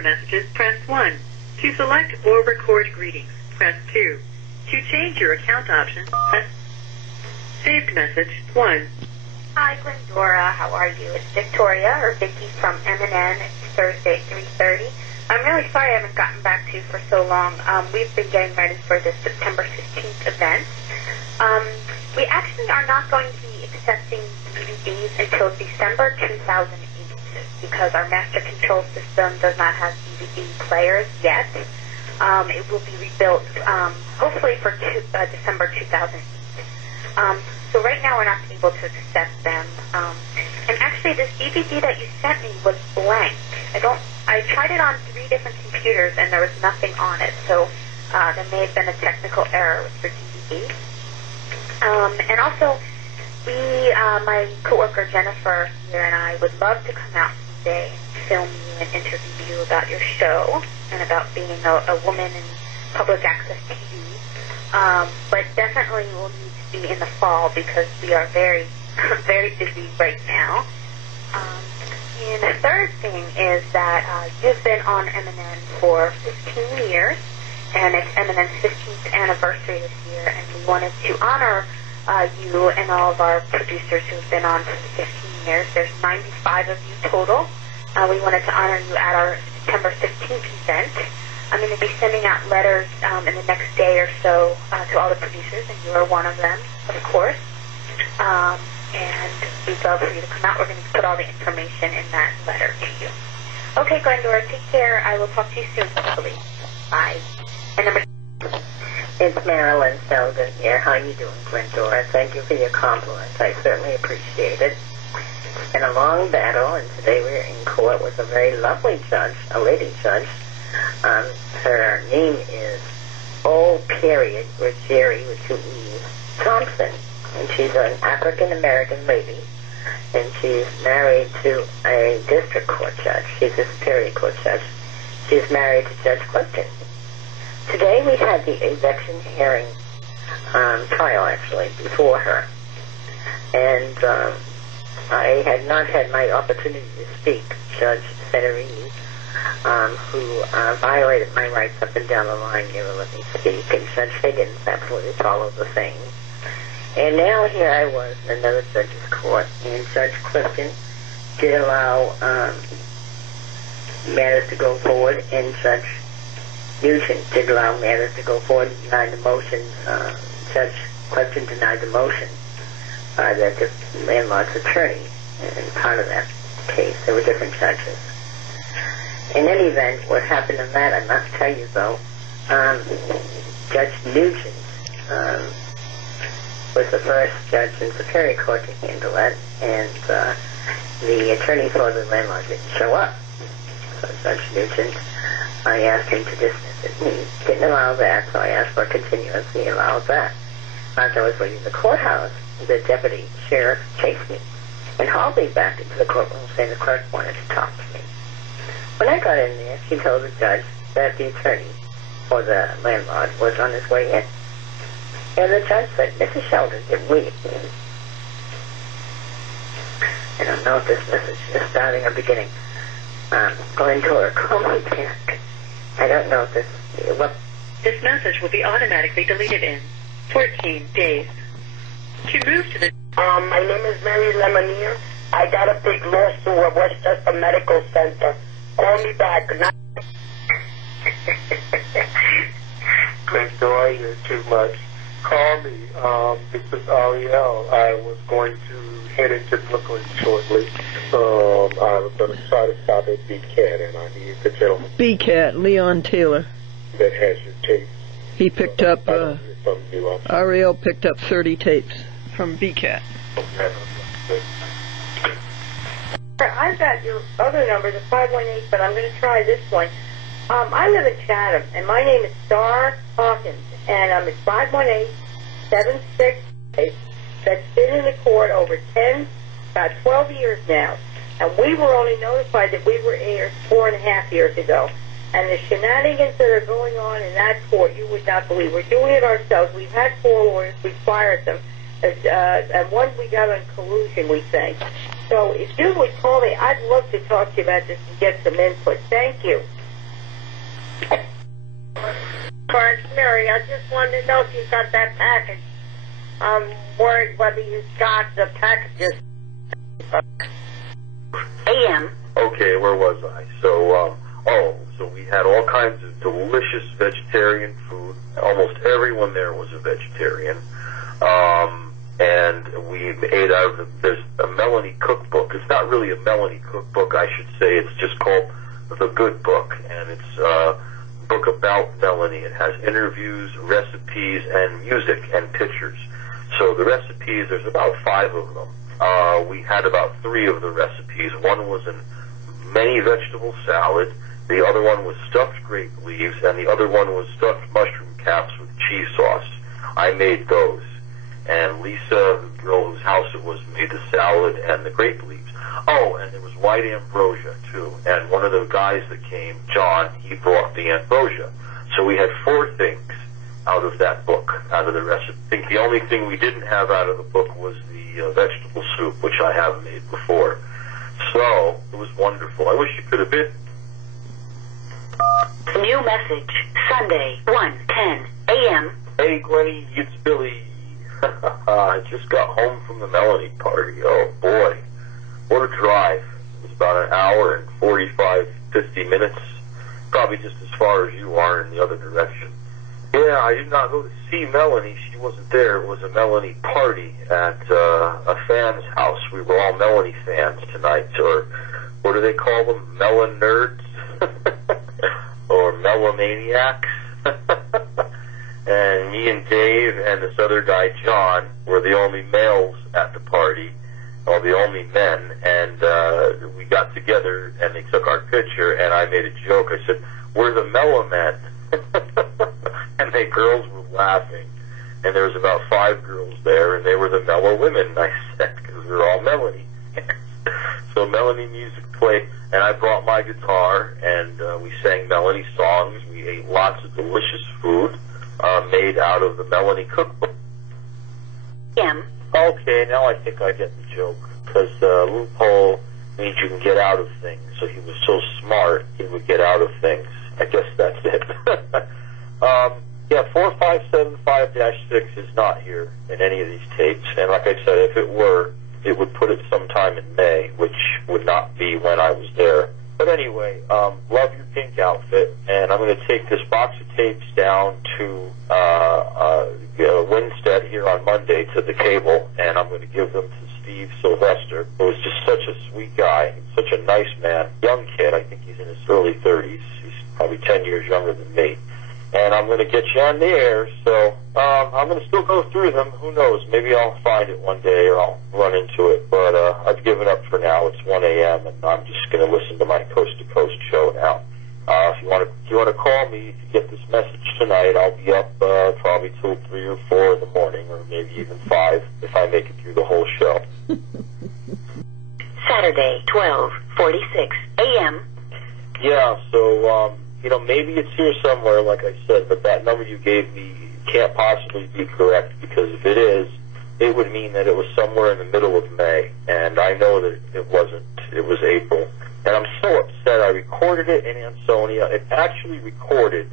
messages, press 1. To select or record greetings, press 2. To change your account option, press saved message 1. Hi, Glendora. How are you? It's Victoria, or Vicky from M&N. It's Thursday at 3:30. I'm really sorry I haven't gotten back to you for so long. We've been getting ready for the September 15th event. We actually are not going to be accepting DVDs until December 2008 because our master control system does not have DVD players yet. It will be rebuilt hopefully for December 2008. So right now we're not able to accept them. And actually this DVD that you sent me was blank. I tried it on 3 different computers and there was nothing on it. So there may have been a technical error with your DVD. And also, my coworker Jennifer here and I would love to come out someday and film you and interview you about your show and about being a woman in public access TV. But definitely we'll need to be in the fall because we are very, very busy right now. And the third thing is that you've been on M&N for 15 years, and it's M&N's 15th anniversary this year, and we wanted to honor you and all of our producers who have been on for 15 years. There's 95 of you total. We wanted to honor you at our September 15th event. I'm going to be sending out letters in the next day or so to all the producers, and you are one of them, of course. And we'd love for you to come out. We're going to put all the information in that letter to you. Okay, Glendora, take care. I will talk to you soon, hopefully. Bye. And number... It's Marilyn Selden here. How are you doing, Glendora? Thank you for your compliments. I certainly appreciate it. It's been a long battle, and today we're in court with a very lovely judge, a lady judge. Her name is O. Period, or Jerry with 2 E's, Thompson. And she's an African-American lady, and she's married to a district court judge. She's a superior court judge. She's married to Judge Clifton. Today we had the eviction hearing, trial actually, before her. And I had not had my opportunity to speak. Judge Federini, who violated my rights up and down the line, never let me speak, and Judge Higgins absolutely followed the same. And now here I was in another judge's court, and Judge Clifton did allow matters to go forward, and Judge Nugent did allow matters to go forward and denied the motion. Judge Clifton denied the motion by the landlord's attorney in part of that case. There were different judges. In any event, what happened in that, I must tell you though, Judge Nugent was the first judge in Superior Court to handle it, and the attorney for the landlord didn't show up. So Judge Nugent, I asked him to dismiss it. He didn't allow that, so I asked for a continuance. He allowed that. As I was leaving the courthouse, the deputy sheriff chased me and hauled me back into the courtroom saying the clerk wanted to talk to me. When I got in there, she told the judge that the attorney for the landlord was on his way in. And the judge said, Mrs. Sheldon, didn't wait. I don't know if this message is starting or beginning. Glendora, call me back. I don't know if this... This message will be automatically deleted in 14 days. To move to the... My name is Mary Lemonier. I got a big lawsuit at Westchester Medical Center. Call me back. Glendora, you're too much. Call me. This is Ariel. I was going to head into Brooklyn shortly. I was going to try to stop at B-Cat, and I need the gentleman. B-Cat, Leon Taylor. That has your tapes. He picked up, Ariel picked up 30 tapes from B-Cat. I've got your other number, the 518, but I'm going to try this one. I live in Chatham, and my name is Star Hawkins, and it's 518-768. That's been in the court over about 12 years now, and we were only notified that we were aired 4.5 years ago. And the shenanigans that are going on in that court, you would not believe. We're doing it ourselves. We've had 4 lawyers. We fired them. And one we got on collusion, we think. So if you would call me, I'd love to talk to you about this and get some input. Thank you. Mary, I just wanted to know if you got that package. I'm worried whether you got the packages. AM. Okay, where was I? So we had all kinds of delicious vegetarian food. Almost everyone there was a vegetarian. And we ate out of there's a Melanie cookbook. It's not really a Melanie cookbook, I should say. It's just called The Good Book, and it's a book about Melanie. It has interviews, recipes, and music and pictures. So the recipes, there's about 5 of them. We had about 3 of the recipes. One was a many vegetable salad. The other one was stuffed grape leaves, and the other one was stuffed mushroom caps with cheese sauce. I made those. And Lisa, the girl whose house it was, made the salad and the grape leaves. Oh, and there was white ambrosia, too. And one of the guys that came, John, he brought the ambrosia. So we had 4 things out of that book, out of the recipe. I think the only thing we didn't have out of the book was the vegetable soup, which I have made before. So it was wonderful. I wish you could have been. New message. Sunday, 1:10 a.m. Hey, Glennie, it's Billy. I just got home from the Melanie party. Oh, boy. What a drive. It was about an hour and 45, 50 minutes. Probably just as far as you are in the other direction. Yeah, I did not go to see Melanie. She wasn't there. It was a Melanie party at a fan's house. We were all Melanie fans tonight. Or what do they call them? Melon nerds? Or melomaniacs? And me and Dave and this other guy, John, were the only males at the party, or the only men, and we got together and they took our picture, and I made a joke. I said, "We're the mellow men." And the girls were laughing, and there was about 5 girls there, and they were the mellow women, I said, because we were all Melanie. So Melanie music played, and I brought my guitar, and we sang Melanie songs. We ate lots of delicious food. Made out of the Melanie cookbook. Okay, now I think I get the joke, because loophole means you can get out of things. So he was so smart, he would get out of things. I guess that's it. Yeah, 4575-6 is not here in any of these tapes, and like I said, if it were, it would put it sometime in May, which would not be when I was there. But anyway, love your pink outfit, and I'm going to take this box of tapes down to Winstead here on Monday to the cable, and I'm going to give them to Steve Sylvester, who is just such a sweet guy, such a nice man, young kid. I think he's in his early 30s. He's probably 10 years younger than me. And I'm going to get you on the air, so I'm going to still go through them. Who knows? Maybe I'll find it one day or I'll run into it. But I've given up for now. It's 1 a.m., and I'm just going to listen to my coast-to-coast show now. If you want to call me, if you get this message tonight, I'll be up probably till 3 or 4 in the morning, or maybe even 5 if I make it through the whole show. Saturday, 12:46 a.m. Yeah, so, maybe it's here somewhere, like I said, but that number you gave me can't possibly be correct, because if it is, it would mean that it was somewhere in the middle of May, and I know that it wasn't. It was April. And I'm so upset. I recorded it in Ansonia. It actually recorded,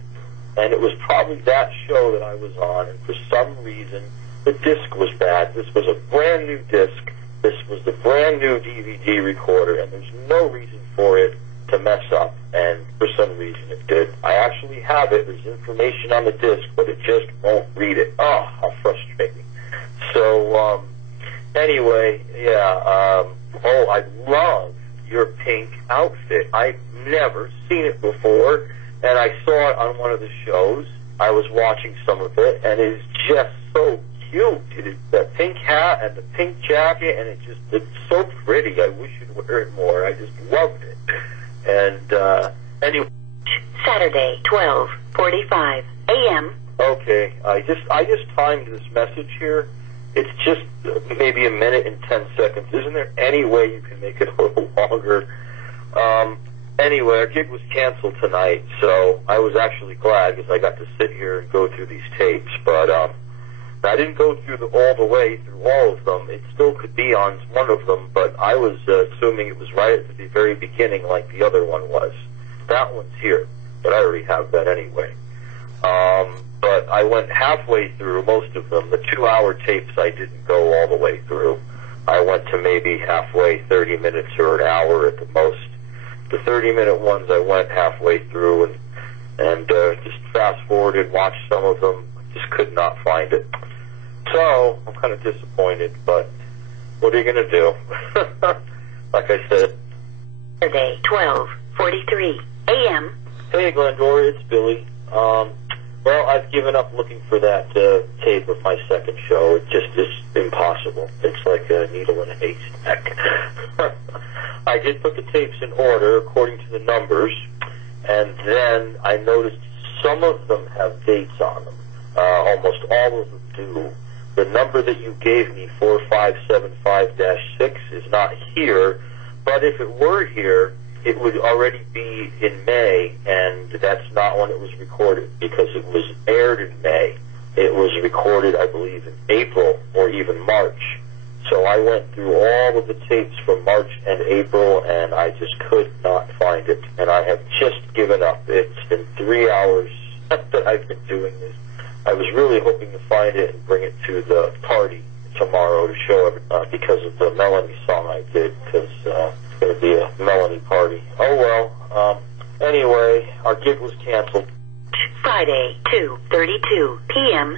and it was probably that show that I was on, and for some reason, the disc was bad. This was a brand new disc. This was the brand new DVD recorder, and there's no reason for it to mess up, and for some reason it did. I actually have it. There's information on the disc, but it just won't read it. Oh, how frustrating. So, anyway, yeah, I love your pink outfit. I've never seen it before, and I saw it on one of the shows. I was watching some of it, and it is just so cute. It is the pink hat and the pink jacket, and it's so pretty. I wish you'd wear it more. I just loved it. And, anyway. Saturday, 12:45 a.m. Okay, I just timed this message here. It's just maybe a minute and 10 seconds. Isn't there any way you can make it a little longer? Anyway, our gig was canceled tonight, so I was actually glad because I got to sit here and go through these tapes. But I didn't go through all the way through all of them. It still could be on one of them, but I was assuming it was right at the very beginning like the other one was. That one's here. but I already have that anyway. But I went halfway through most of them. The 2-hour tapes I didn't go all the way through. I went to maybe halfway, 30 minutes or an hour at the most. The 30-minute ones I went halfway through and just fast-forwarded, watched some of them. Just could not find it. So I'm kind of disappointed, but what are you going to do? Like I said. Saturday, 12:43 a.m. Hey, Glendora, it's Billy. Well, I've given up looking for that tape of my second show. It just is impossible. It's like a needle in a haystack. I did put the tapes in order according to the numbers, and then I noticed some of them have dates on them. Almost all of them do. The number that you gave me, 4575-6, is not here, but if it were here, it would already be in May, and that's not when it was recorded, because it was aired in May. It was recorded, I believe, in April or even March. So I went through all of the tapes from March and April, and I just could not find it. And I have just given up. It's been 3 hours that I've been doing this. I was really hoping to find it and bring it to the party tomorrow to show everybody, because of the Melanie song I did, because it's going to be a Melanie party. Oh, well. Anyway, our gig was canceled. Friday, 2:32 p.m.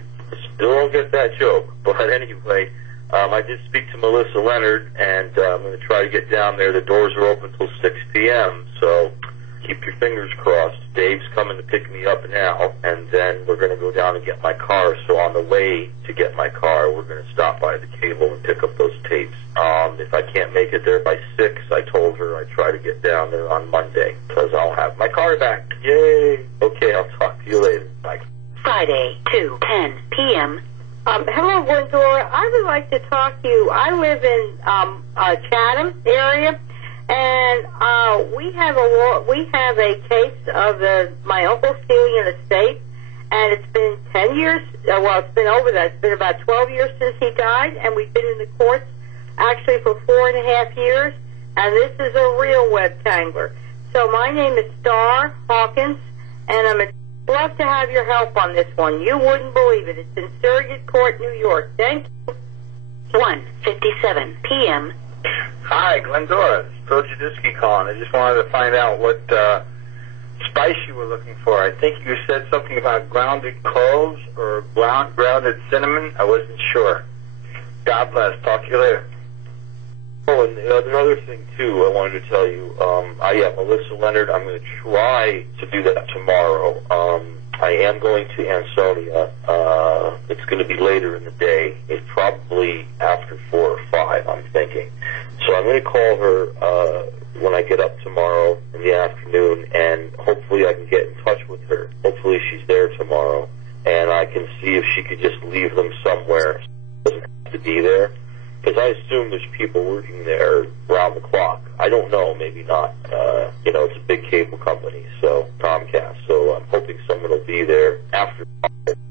Still don't get that joke, but anyway, I did speak to Melissa Leonard, and I'm going to try to get down there. The doors are open until 6 p.m., so keep your fingers crossed. Dave's coming to pick me up now, and then we're going to go down and get my car. So on the way to get my car, we're going to stop by the cable and pick up those tapes. If I can't make it there by 6, I told her I'd try to get down there on Monday, because I'll have my car back. Yay! Okay, I'll talk to you later. Bye. Friday, 2:10 p.m. Hello, Glendora. I would like to talk to you. I live in Chatham area, and we have a case of my uncle stealing an estate, and it's been 10 years. Well, it's been over that. It's been about 12 years since he died, and we've been in the courts actually for 4.5 years, and this is a real web tangler. So my name is Star Hawkins, and I'd love to have your help on this one. You wouldn't believe it. It's in Surrogate Court, New York. Thank you. 1:57 p.m. Hi, Glendora. It's Bill Jadisky calling. I just wanted to find out what spice you were looking for. I think you said something about grounded cloves or grounded cinnamon. I wasn't sure. God bless. Talk to you later. Oh, and another thing, too, I wanted to tell you. Melissa Leonard, I'm going to try to do that tomorrow. I am going to Ansonia. It's going to be later in the day. It's probably after 4 or 5, I'm thinking. So I'm going to call her when I get up tomorrow in the afternoon, and hopefully I can get in touch with her. Hopefully she's there tomorrow, and I can see if she could just leave them somewhere. She doesn't have to be there, because I assume there's people working there around the clock. I don't know, maybe not. It's a big cable company, so Comcast. So I'm hoping someone will be there after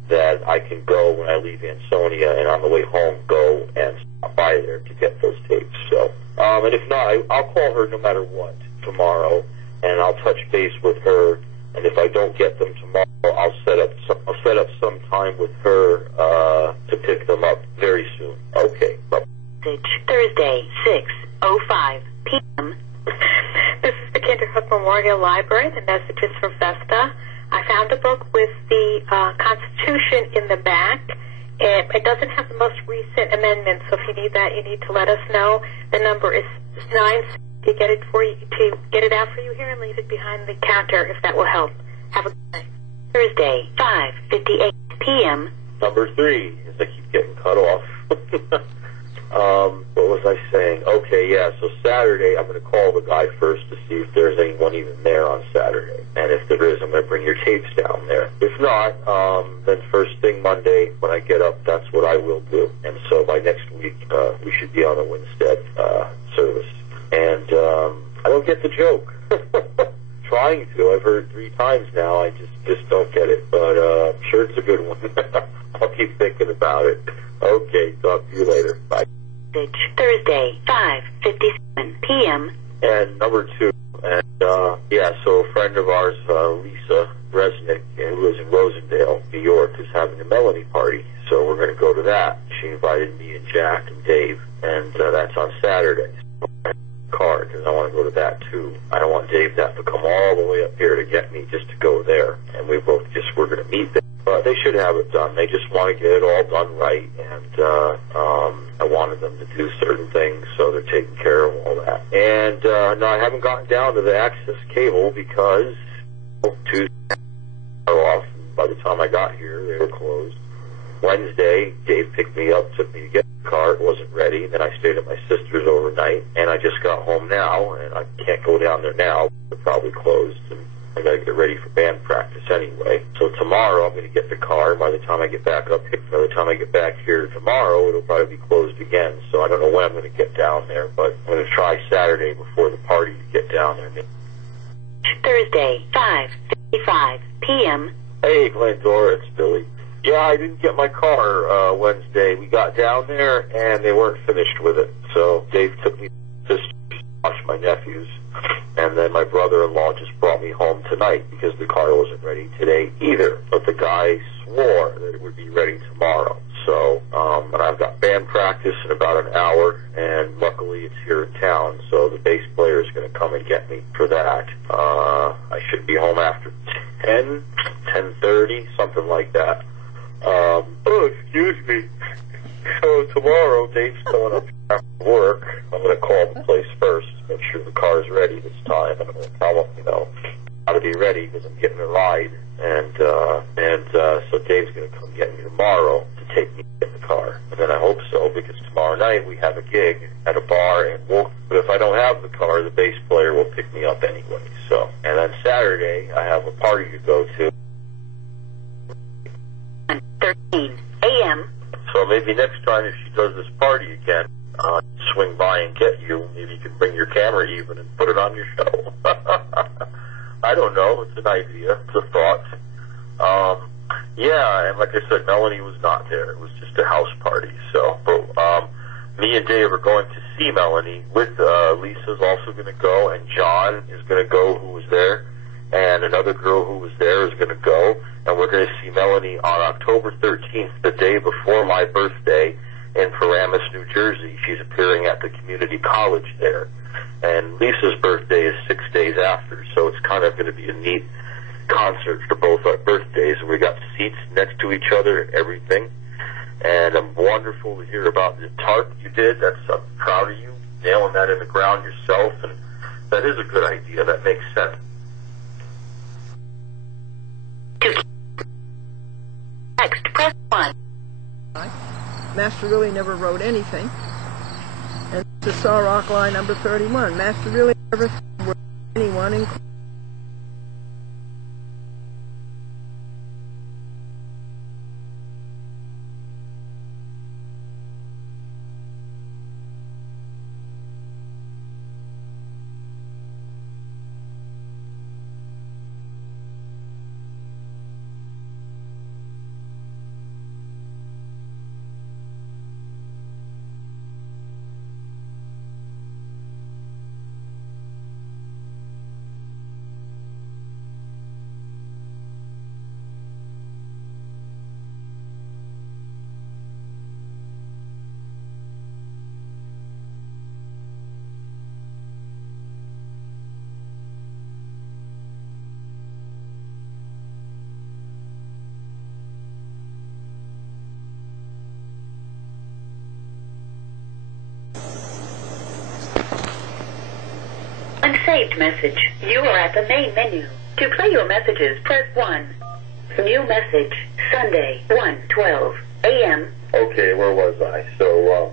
that I can go when I leave Ansonia, and on the way home go and stop by there to get those tapes. So, and if not, I'll call her no matter what tomorrow, and I'll touch base with her. And if I don't get them tomorrow, I'll set up some time with her to pick them up very soon. Okay. Bye. Thursday, 6:05 p.m. This is the Kinderhook Memorial Library. The message is from Vesta. I found a book with the Constitution in the back. It doesn't have the most recent amendments, so if you need that, you need to let us know. The number is 9 to get it out for you here and leave it behind the counter, if that will help. Have a good night. Thursday, 5:58 p.m. Number 3, as I keep getting cut off. What was I saying? Okay, yeah, so Saturday I'm going to call the guy first to see if there's anyone even there on Saturday. And if there is, I'm going to bring your tapes down there. If not, then first thing Monday when I get up, that's what I will do. And so by next week, we should be on a Winstead service. And I don't get the joke. Trying to. I've heard 3 times now. I just don't get it. But I'm sure it's a good one. I'll keep thinking about it. Okay, talk to you later. Bye. Thursday, 5:57 p.m. And number 2, And, so a friend of ours, Lisa Resnick, who lives in Rosendale, New York, is having a Melanie party. So we're going to go to that. She invited me and Jack and Dave, and that's on Saturday. Car, because I want to go to that too. I don't want Dave to have to come all the way up here to get me just to go there. And we're going to meet there. But they should have it done. They just want to get it all done right. And I wanted them to do certain things, so they're taking care of all that. And no, I haven't gotten down to the access cable because Tuesday are off. By the time I got here, they were closed. Wednesday, Dave picked me up, took me to get the car. It wasn't ready. Then I stayed at my sister's overnight, and I just got home now, and I can't go down there now. They're probably closed, and I got to get ready for band practice anyway. So tomorrow, I'm going to get the car. By the time I get back up here, by the time I get back here tomorrow, it'll probably be closed again. So I don't know when I'm going to get down there, but I'm going to try Saturday before the party to get down there. Thursday, 5:55 p.m. Hey, Glendora, it's Billy. Yeah, I didn't get my car Wednesday. We got down there, and they weren't finished with it. So Dave took me to watch my nephews, and then my brother-in-law just brought me home tonight because the car wasn't ready today either. But the guy swore that it would be ready tomorrow. So, and I've got band practice in about an hour, and luckily it's here in town, so the bass player is going to come and get me for that. I should be home after 10:30, something like that. Excuse me. So tomorrow, Dave's going up after work. I'm going to call the place first, make sure the car's ready this time. And I'm going to tell them, how to be ready because I'm getting a ride. And so Dave's going to come get me tomorrow to take me to the car. And then I hope so, because tomorrow night we have a gig at a bar, but if I don't have the car, the bass player will pick me up anyway. So, and then Saturday, I have a party to go to. 13 a.m. So maybe next time if she does this party again, swing by and get you. Maybe you can bring your camera even and put it on your show. I don't know. It's an idea. It's a thought. And like I said, Melanie was not there. It was just a house party. So, but me and Dave are going to see Melanie. With Lisa's also going to go, and John is going to go, who was there, and another girl who was there is going to go. And we're going to see Melanie on October 13th, the day before my birthday, in Paramus, New Jersey. She's appearing at the community college there. And Lisa's birthday is 6 days after, so it's kind of going to be a neat concert for both our birthdays. And we got seats next to each other and everything. And I'm wonderful to hear about the tarp you did. I'm proud of you, nailing that in the ground yourself. And that is a good idea. That makes sense. Next, press 1. Master really never wrote anything. And this is Saw Rock line number 31. Master really never wrote anyone, including Unsaved message. You are at the main menu. To play your messages, press 1. New message. Sunday, 1:12 a.m. Okay, where was I? So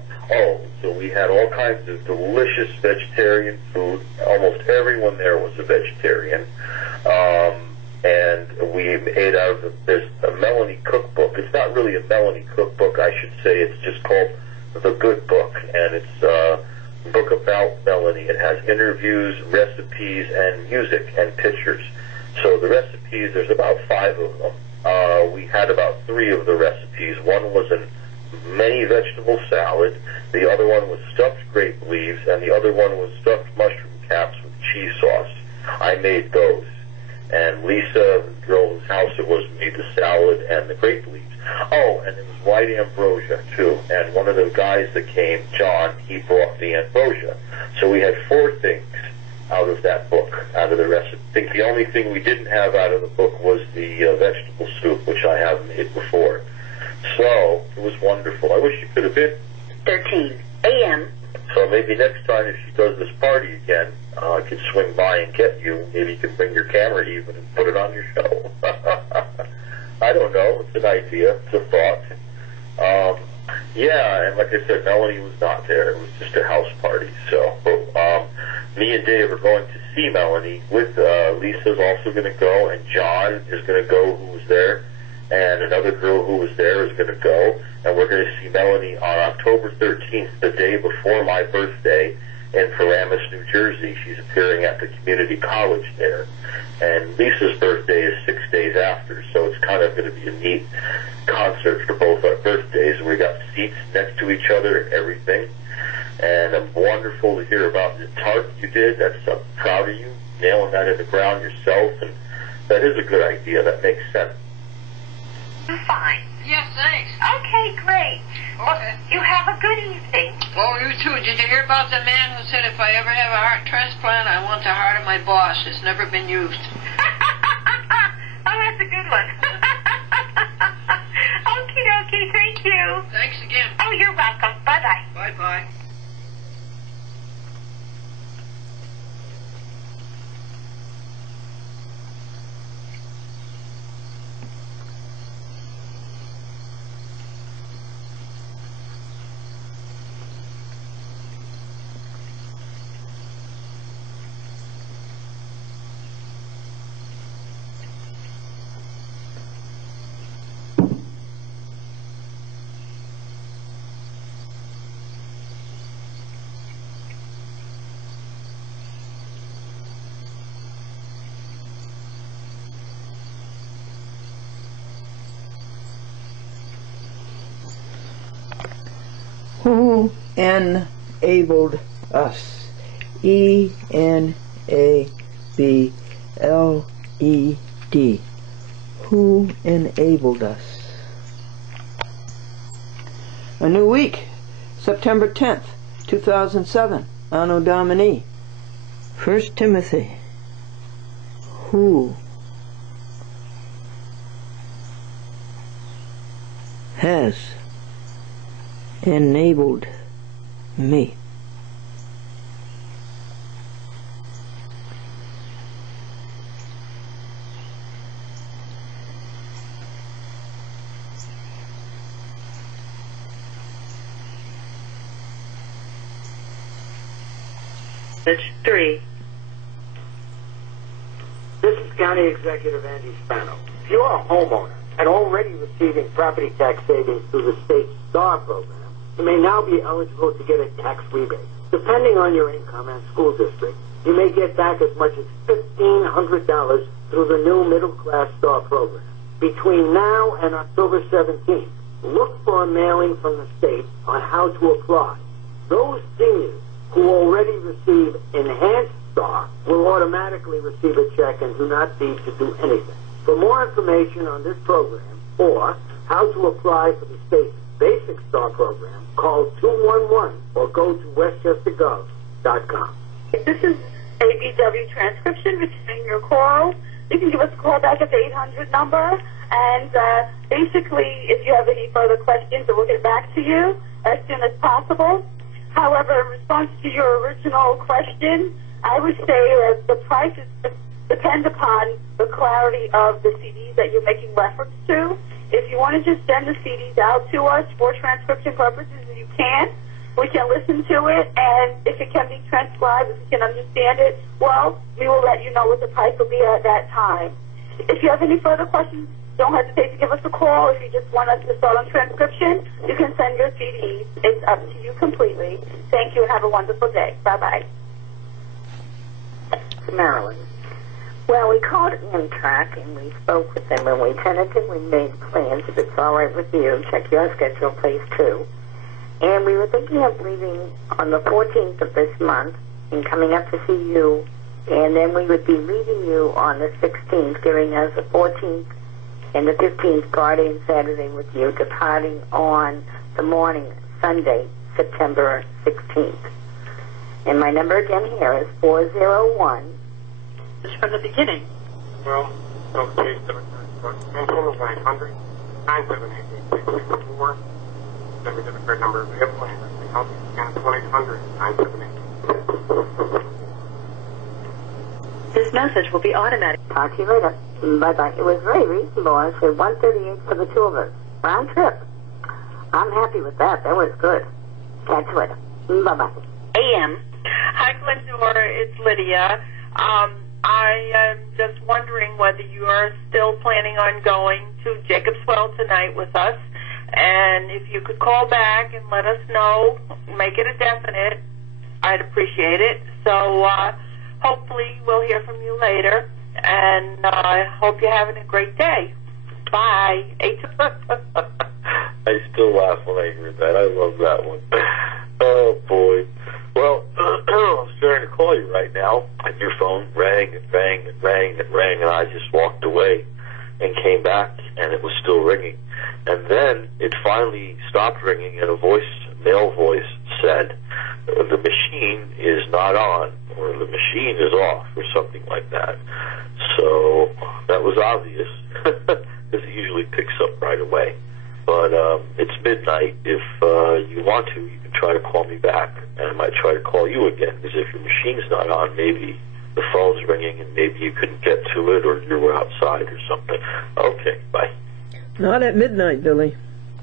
we had all kinds of delicious vegetarian food. Almost everyone there was a vegetarian. And we ate out of there's a Melanie cookbook. It's not really a Melanie cookbook, I should say. It's just called The Good Book, and it's a book about Melanie. It has interviews, recipes, and music and pictures. So the recipes, there's about 5 of them. We had about 3 of the recipes. One was a many vegetable salad. The other one was stuffed grape leaves, and the other one was stuffed mushroom caps with cheese sauce. I made those. And Lisa, the girl whose house it was, made the salad and the grape leaves. Oh, and there was white ambrosia, too. And one of the guys that came, John, he brought the ambrosia. So we had 4 things out of that book, out of the recipe. I think the only thing we didn't have out of the book was the vegetable soup, which I have made before. So it was wonderful. I wish you could have been. 13 a.m. So maybe next time if she does this party again, I could swing by and get you. Maybe you could bring your camera even and put it on your show. I don't know. It's an idea. It's a thought. Yeah, and like I said, Melanie was not there. It was just a house party. So me and Dave are going to see Melanie. With Lisa's also going to go, and John is going to go, who was there, and another girl who was there is going to go, and we're going to see Melanie on October 13th, the day before my birthday, in Paramus, New Jersey. She's appearing at the community college there. And Lisa's birthday is 6 days after, so it's kind of going to be a neat concert for both our birthdays. We got seats next to each other and everything. And it's wonderful to hear about the tart you did. I'm proud of you, nailing that in the ground yourself. And that is a good idea. That makes sense. I'm fine. Yes, thanks. Okay, great. Well, you have a good evening. Oh, you too. Did you hear about the man who said if I ever have a heart transplant, I want the heart of my boss? It's never been used. Oh, that's a good one. Okie dokie, thank you. Thanks again. Oh, you're welcome. Bye-bye. Bye-bye. Who enabled us? E-N-A-B-L-E-D. Who enabled us? A new week, September 10th, 2007, Anno Domini. 1 Timothy. Who has enabled me? Message 3. This is County Executive Andy Spano. If you are a homeowner and already receiving property tax savings through the state's STAR program, you may now be eligible to get a tax rebate. Depending on your income and school district, you may get back as much as $1,500 through the new Middle Class STAR program. Between now and October 17th, look for a mailing from the state on how to apply. Those seniors who already receive Enhanced STAR will automatically receive a check and do not need to do anything. For more information on this program or how to apply for the state's Basic STAR program, call 211 or go to westchestergov.com. This is ABW Transcription returning your call. You can give us a call back at the 800 number. And basically, if you have any further questions, we'll get back to you as soon as possible. However, in response to your original question, I would say that the prices depend upon the clarity of the CDs that you're making reference to. If you want to just send the CDs out to us for transcription purposes, you can. We can listen to it, and if it can be transcribed, if we can understand it, well, we will let you know what the price will be at that time. If you have any further questions, don't hesitate to give us a call. If you just want us to start on transcription, you can send your CDs. It's up to you completely. Thank you, and have a wonderful day. Bye-bye. Maryland. Well, we called Amtrak and we spoke with them and we tentatively made plans. If it's all right with you, check your schedule, please, too. And we were thinking of leaving on the 14th of this month and coming up to see you and then we would be leaving you on the 16th, giving us the 14th and the 15th Friday and Saturday with you, departing on the morning, Sunday, September 16th. And my number again here is 401. Just from the beginning. Well, okay, 900 978 Then we get a fair number available, and everything else is 1-800 978. This message will be automatic. Talk to you later. Bye-bye. It was very reasonable. I said 138 for the two of us. Round trip. I'm happy with that. That was good. Catch you later. Bye-bye. AM. Hi, Glendora. It's Lydia. I am just wondering whether you are still planning on going to Jacob's Well tonight with us. And if you could call back and let us know, make it a definite, I'd appreciate it. So hopefully we'll hear from you later. And I hope you're having a great day. Bye. I still laugh when I hear that. I love that one. Oh, boy. Well, I'm starting to call you right now, and your phone rang and rang and rang and rang, and I just walked away and came back, and it was still ringing. And then it finally stopped ringing, and a male voice said, the machine is not on, or the machine is off, or something like that. So that was obvious, because it usually picks up right away. But it's midnight. If you want to, you can try to call me back, and I might try to call you again, because if your machine's not on, maybe the phone's ringing, and maybe you couldn't get to it, or you were outside or something. Okay, bye. Not at midnight, Billy.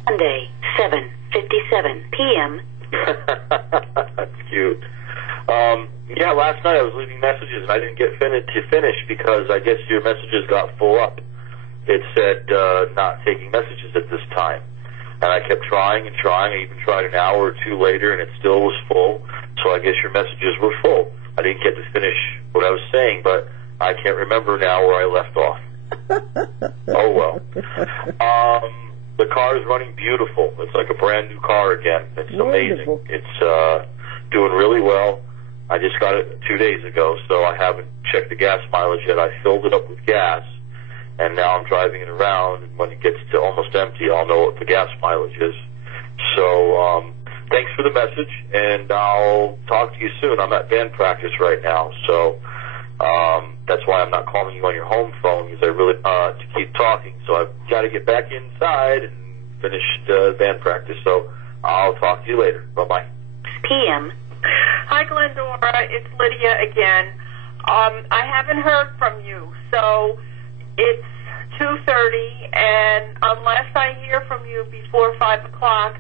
Sunday, 7:57 p.m. That's cute. Yeah, last night I was leaving messages, and I didn't get to finish because I guess your messages got full up. It said not taking messages at this time. And I kept trying and trying. I even tried an hour or two later, and it still was full. So I guess your messages were full. I didn't get to finish what I was saying, but I can't remember now where I left off. Oh, well. The car is running beautiful. It's like a brand new car again. It's Wonderful. amazing. It's doing really well. I just got it 2 days ago, so I haven't checked the gas mileage yet. I filled it up with gas, and now I'm driving it around, and when it gets to almost empty, I'll know what the gas mileage is. So thanks for the message, and I'll talk to you soon. I'm at band practice right now, so that's why I'm not calling you on your home phone, because I really to keep talking. So I've got to get back inside and finish band practice. So I'll talk to you later. Bye-bye. PM. Hi, Glendora. It's Lydia again. I haven't heard from you, so it's 2:30, and unless I hear from you before 5 o'clock,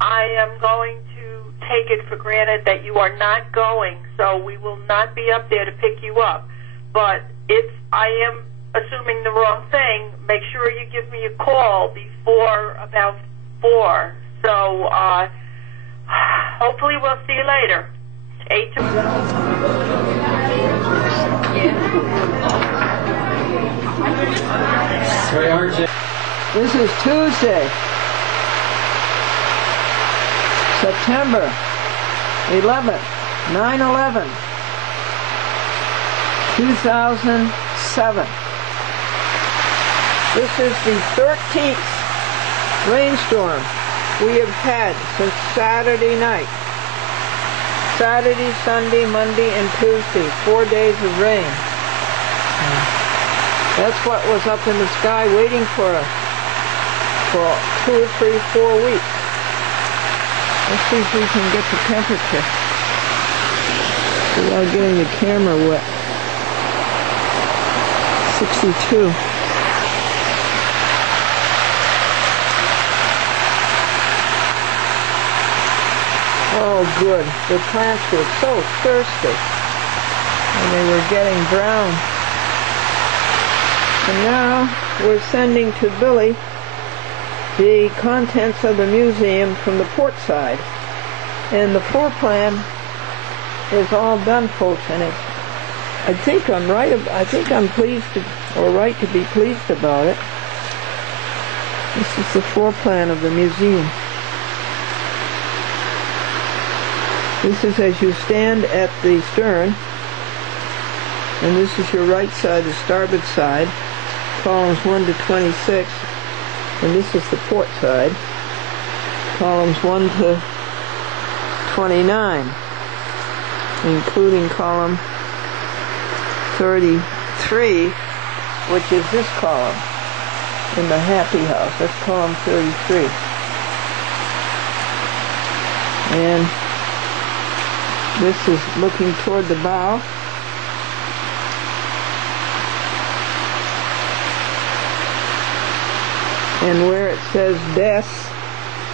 I am going to take it for granted that you are not going, so we will not be up there to pick you up. But if I am assuming the wrong thing, make sure you give me a call before about 4. So hopefully we'll see you later. 8 to... This is Tuesday, September 11th, 9/11, 2007. This is the 13th rainstorm we have had since Saturday night. Saturday, Sunday, Monday, and Tuesday, 4 days of rain. That's what was up in the sky waiting for us for 2 or 3, 4 weeks. Let's see if we can get the temperature without getting the camera wet. 62. Oh, good. The plants were so thirsty, and they were getting brown. And now we're sending to Billy the contents of the museum from the port side. And the floor plan is all done, folks, and it's, I think I'm pleased or right to be pleased about it. This is the floor plan of the museum. This is as you stand at the stern, And this is your right side, the starboard side, columns 1 to 26. And this is the port side, columns 1 to 29, including column 33, which is this column in the Happy House. That's column 33. And this is looking toward the bow. And where it says desks,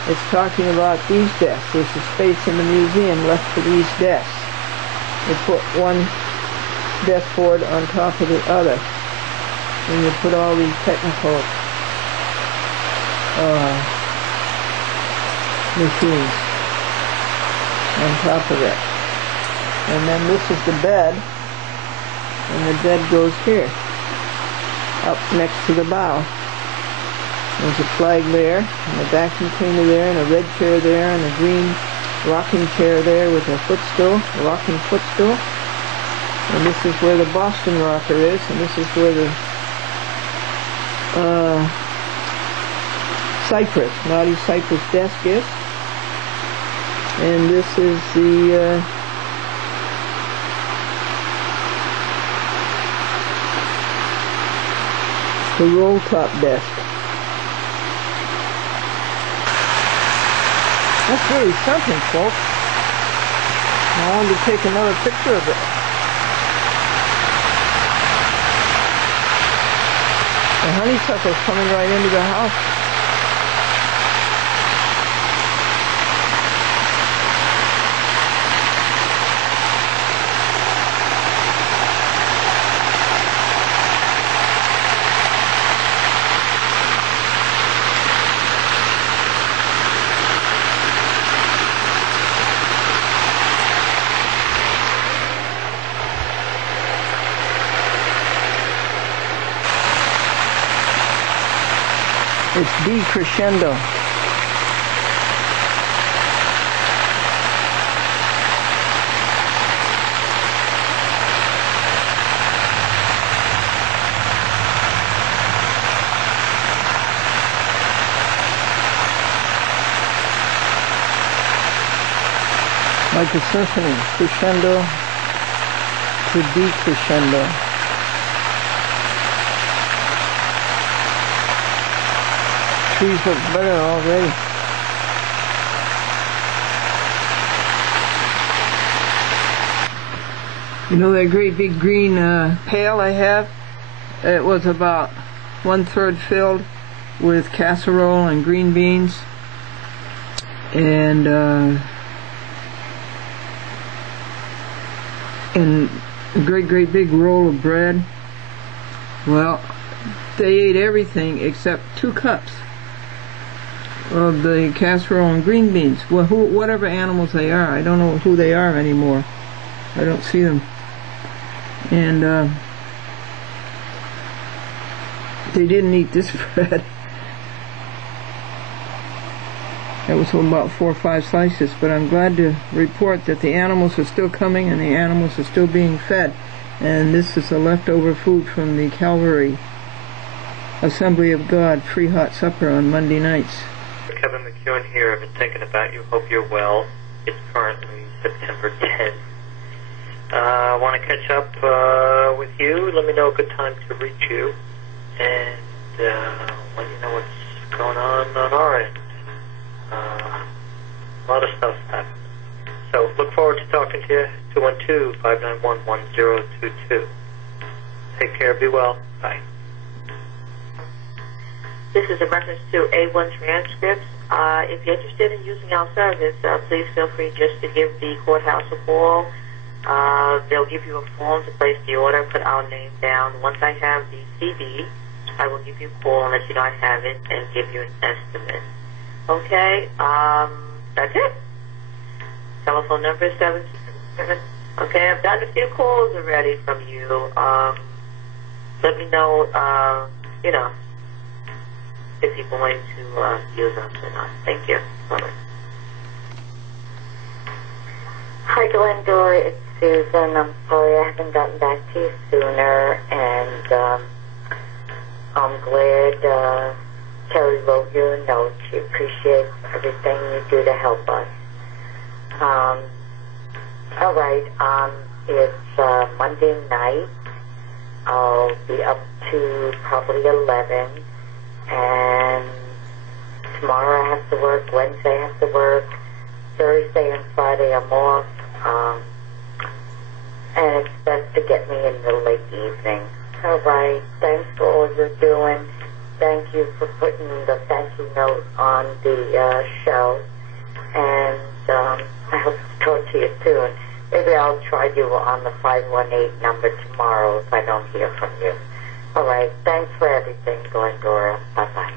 it's talking about these desks. There's a space in the museum left for these desks. You put one desk board on top of the other. And you put all these technical machines on top of it. And then this is the bed. And the bed goes here, up next to the bow. There's a flag there, and a vacuum cleaner there, and a red chair there, and a green rocking chair there with a footstool, a rocking footstool. And this is where the Boston rocker is, and this is where the Cypress, Naughty Cypress desk is. And this is the roll top desk. That's really something, folks. I wanted to take another picture of it. The honeysuckle's coming right into the house. It's decrescendo. Like a symphony, crescendo to decrescendo. Trees look better already. You know that great big green pail I have? It was about 1/3 filled with casserole and green beans and a great big roll of bread. Well, they ate everything except 2 cups of the casserole and green beans. Well, whatever animals they are, I don't know who they are anymore. I don't see them. And they didn't eat this bread. That was about 4 or 5 slices, but I'm glad to report that the animals are still coming and the animals are still being fed. And this is the leftover food from the Calvary Assembly of God free hot supper on Monday nights. Kevin McEwen here. I've been thinking about you. Hope you're well. It's currently September 10th. I want to catch up with you. Let me know a good time to reach you, and let you know what's going on our end. A lot of stuff's happening. So look forward to talking to you. 212-591-1022. Take care. Be well. Bye. This is a reference to A1 transcripts. If you're interested in using our service, please feel free just to give the courthouse a call. They'll give you a form to place the order, put our name down. Once I have the CD, I will give you a call and let you know I have it and give you an estimate. Okay, that's it. Telephone number is 777. Okay, I've gotten a few calls already from you. Let me know, if you're going to use us or not. Thank you. Bye-bye. Hi, Glendora. It's Susan. I'm sorry I haven't gotten back to you sooner, and I'm glad Terry wrote you a note. She appreciates everything you do to help us. All right, it's Monday night. I'll be up to probably 11, and tomorrow I have to work, Wednesday I have to work, Thursday and Friday I'm off, and it's best to get me in the late evening. All right, thanks for all you're doing. Thank you for putting the thank you note on the show, and I hope to talk to you soon. Maybe I'll try you on the 518 number tomorrow if I don't hear from you. All right, thanks for everything, Glendora. Bye-bye.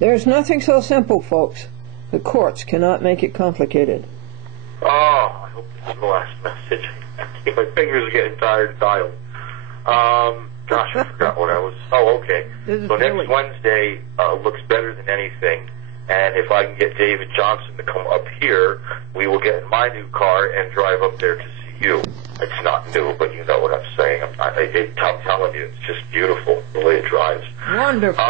There's nothing so simple, folks. The courts cannot make it complicated. Oh, I hope this is the last message. My fingers are getting tired of dialing. Gosh, I forgot what I was... Oh, okay. So next Wednesday looks better than anything. And if I can get David Johnson to come up here, we will get in my new car and drive up there to see you. It's not new, but you know what I'm saying. I'm telling you, it's just beautiful, the way it drives. Wonderful.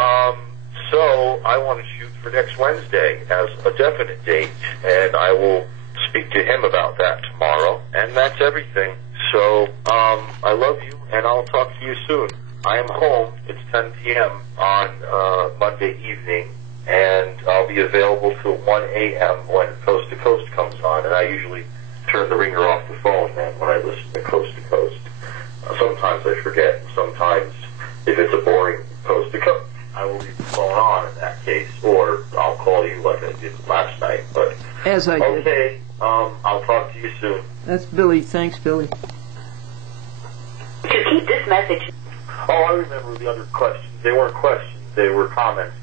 So I want to shoot for next Wednesday as a definite date, and I will speak to him about that tomorrow, and that's everything. So I love you, and I'll talk to you soon. I am home. It's 10 p.m. on Monday evening, and I'll be available till 1 a.m. when Coast to Coast comes on, and I usually turn the ringer off the phone then when I listen to Coast to Coast. Sometimes I forget. Sometimes, if it's a boring Coast to Coast, I will leave the phone on in that case, or I'll call you like I did last night. But as I did. Okay, I'll talk to you soon. That's Billy. Thanks, Billy. To keep this message... Oh, I remember the other questions. They weren't questions. They were comments.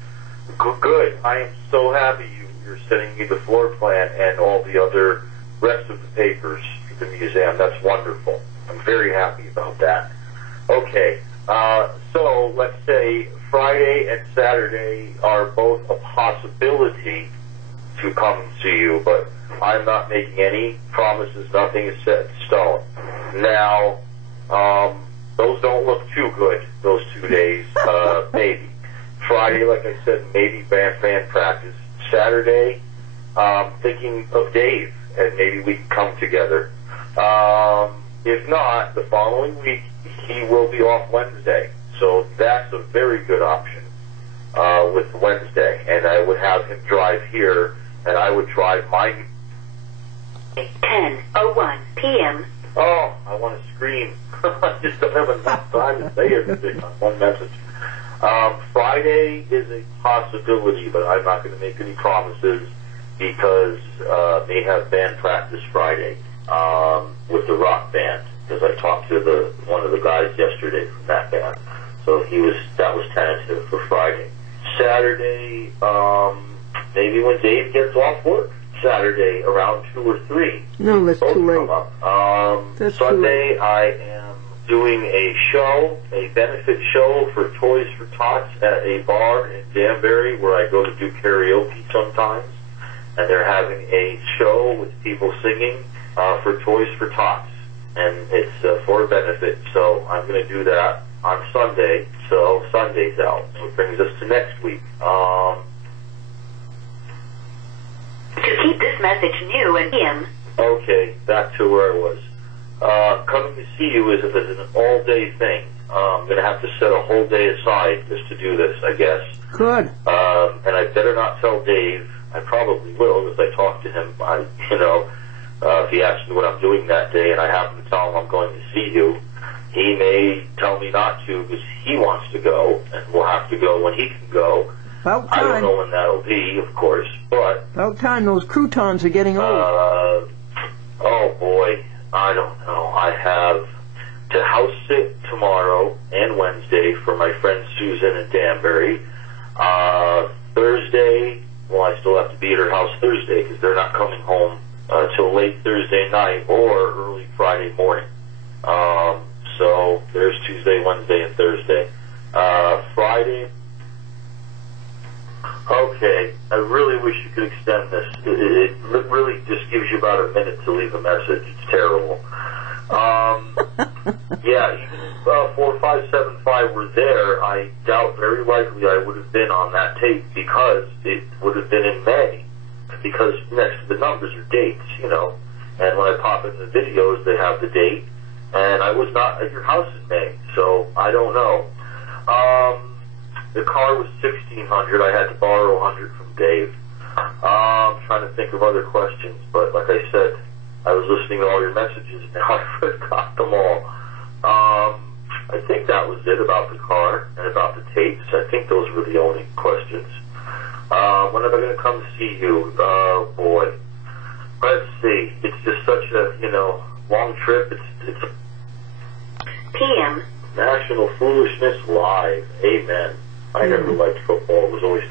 Good. I am so happy you're sending me the floor plan and all the other rest of the papers for the museum. That's wonderful. I'm very happy about that. Okay. So let's say Friday and Saturday are both a possibility to come and see you, but I'm not making any promises. Nothing is set in stone. Now, those don't look too good, those 2 days, maybe. Friday, like I said, maybe band practice. Saturday, thinking of Dave, and maybe we can come together. If not, the following week, he will be off Wednesday. So that's a very good option with Wednesday. And I would have him drive here, and I would drive my... 10:01 p.m. Oh, I want to scream. I just don't have enough time to say everything on one message. Friday is a possibility, but I'm not going to make any promises because they have band practice Friday with the rock band, because I talked to one of the guys yesterday from that band. So that was tentative for Friday. Saturday, maybe when Dave gets off work. Saturday around 2 or 3. No, that's too late. That's Sunday, too late. I am doing a show, a benefit show for Toys for Tots at a bar in Danbury where I go to do karaoke sometimes. And they're having a show with people singing for Toys for Tots. And it's for a benefit, so I'm going to do that on Sunday. So Sunday's out. So it brings us to next week. To keep this message new and him. Okay, back to where I was. Coming to see you is an all-day thing. I'm going to have to set a whole day aside just to do this, I guess. Good. And I better not tell Dave. I probably will, because I talked to him. If he asks me what I'm doing that day and I happen to tell him I'm going to see you, he may tell me not to because he wants to go, and we'll have to go when he can go. About time. I don't know when that'll be, of course, but... About time. Those croutons are getting old. Oh, boy. I don't know. I have to house sit tomorrow and Wednesday for my friend Susan in Danbury. Thursday, well, I still have to be at her house Thursday because they're not coming home till late Thursday night or early Friday morning. So there's Tuesday, Wednesday, and Thursday. Friday... Okay. okay. I really wish you could extend this. It really just gives you about a minute to leave a message. It's terrible. Yeah, even if 4575 were there, I doubt very likely I would have been on that tape because it would have been in May. Because next to the numbers are dates, you know. And when I pop in the videos, they have the date. And I was not at your house in May, so I don't know. The car was $1,600. I had to borrow $100 from Dave. I'm trying to think of other questions, but like I said, I was listening to all your messages, and I forgot them all. I think that was it about the car and about the tapes. I think those were the only questions. When am I going to come see you? Boy. Let's see. It's just such a, long trip. It's PM. National Foolishness Live. Amen. I never liked football. It was always